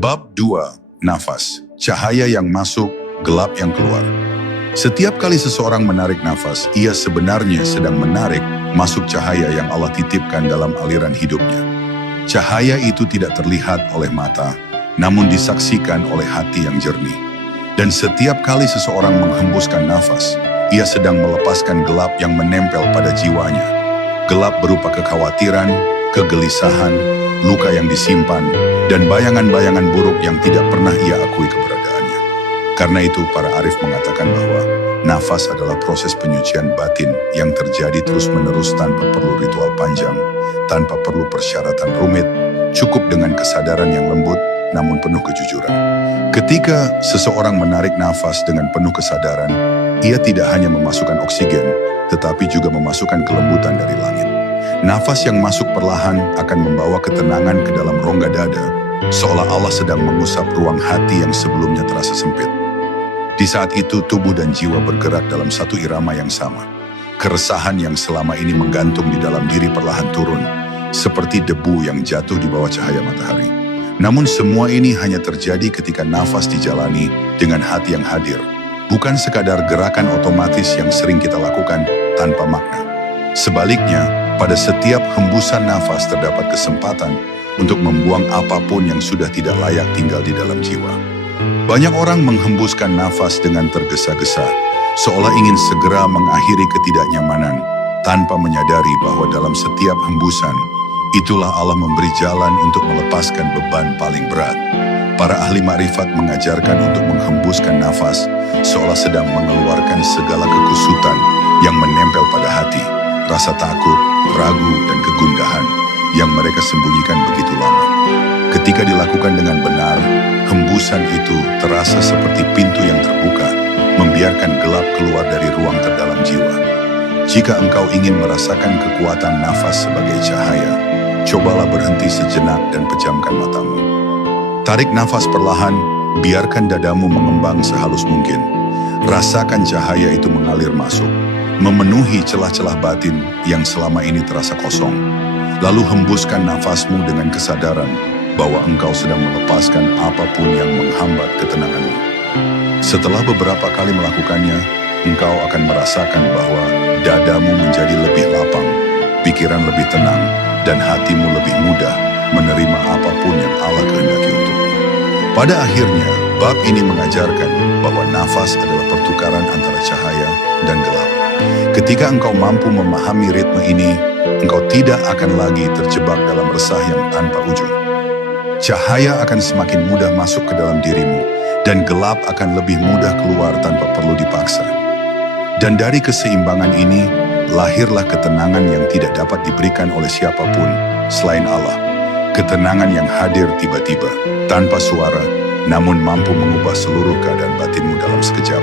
Bab 2. Nafas, cahaya yang masuk, gelap yang keluar. Setiap kali seseorang menarik nafas, ia sebenarnya sedang menarik masuk cahaya yang Allah titipkan dalam aliran hidupnya. Cahaya itu tidak terlihat oleh mata, namun disaksikan oleh hati yang jernih. Dan setiap kali seseorang menghembuskan nafas, ia sedang melepaskan gelap yang menempel pada jiwanya. Gelap berupa kekhawatiran, kegelisahan, luka yang disimpan, dan bayangan-bayangan buruk yang tidak pernah ia akui keberadaannya. Karena itu para arif mengatakan bahwa nafas adalah proses penyucian batin yang terjadi terus-menerus tanpa perlu ritual panjang, tanpa perlu persyaratan rumit, cukup dengan kesadaran yang lembut namun penuh kejujuran. Ketika seseorang menarik nafas dengan penuh kesadaran, ia tidak hanya memasukkan oksigen, tetapi juga memasukkan kelembutan dari langit. Nafas yang masuk perlahan akan membawa ketenangan ke dalam rongga dada, seolah Allah sedang mengusap ruang hati yang sebelumnya terasa sempit. Di saat itu tubuh dan jiwa bergerak dalam satu irama yang sama. Keresahan yang selama ini menggantung di dalam diri perlahan turun, seperti debu yang jatuh di bawah cahaya matahari. Namun semua ini hanya terjadi ketika nafas dijalani dengan hati yang hadir, bukan sekadar gerakan otomatis yang sering kita lakukan tanpa makna. Sebaliknya, pada setiap hembusan nafas terdapat kesempatan untuk membuang apapun yang sudah tidak layak tinggal di dalam jiwa. Banyak orang menghembuskan nafas dengan tergesa-gesa, seolah ingin segera mengakhiri ketidaknyamanan, tanpa menyadari bahwa dalam setiap hembusan, itulah Allah memberi jalan untuk melepaskan beban paling berat. Para ahli makrifat mengajarkan untuk menghembuskan nafas, seolah sedang mengeluarkan segala kekusutan yang menempel pada hati, rasa takut, ragu, dan kegundahan yang mereka sembunyikan begitu lama. Ketika dilakukan dengan benar, hembusan itu terasa seperti pintu yang terbuka, membiarkan gelap keluar dari ruang terdalam jiwa. Jika engkau ingin merasakan kekuatan nafas sebagai cahaya, cobalah berhenti sejenak dan pejamkan matamu. Tarik nafas perlahan, biarkan dadamu mengembang sehalus mungkin. Rasakan cahaya itu mengalir masuk, memenuhi celah-celah batin yang selama ini terasa kosong. Lalu hembuskan nafasmu dengan kesadaran bahwa engkau sedang melepaskan apapun yang menghambat ketenanganmu. Setelah beberapa kali melakukannya, engkau akan merasakan bahwa dadamu menjadi lebih lapang, pikiran lebih tenang, dan hatimu lebih mudah menerima apapun yang Allah kehendaki untukmu. Pada akhirnya, bab ini mengajarkan bahwa nafas adalah pertukaran antara cahaya dan gelap. Ketika engkau mampu memahami ritme ini, engkau tidak akan lagi terjebak dalam resah yang tanpa ujung. Cahaya akan semakin mudah masuk ke dalam dirimu, dan gelap akan lebih mudah keluar tanpa perlu dipaksa. Dan dari keseimbangan ini, lahirlah ketenangan yang tidak dapat diberikan oleh siapapun selain Allah. Ketenangan yang hadir tiba-tiba, tanpa suara, namun mampu mengubah seluruh keadaan batinmu dalam sekejap.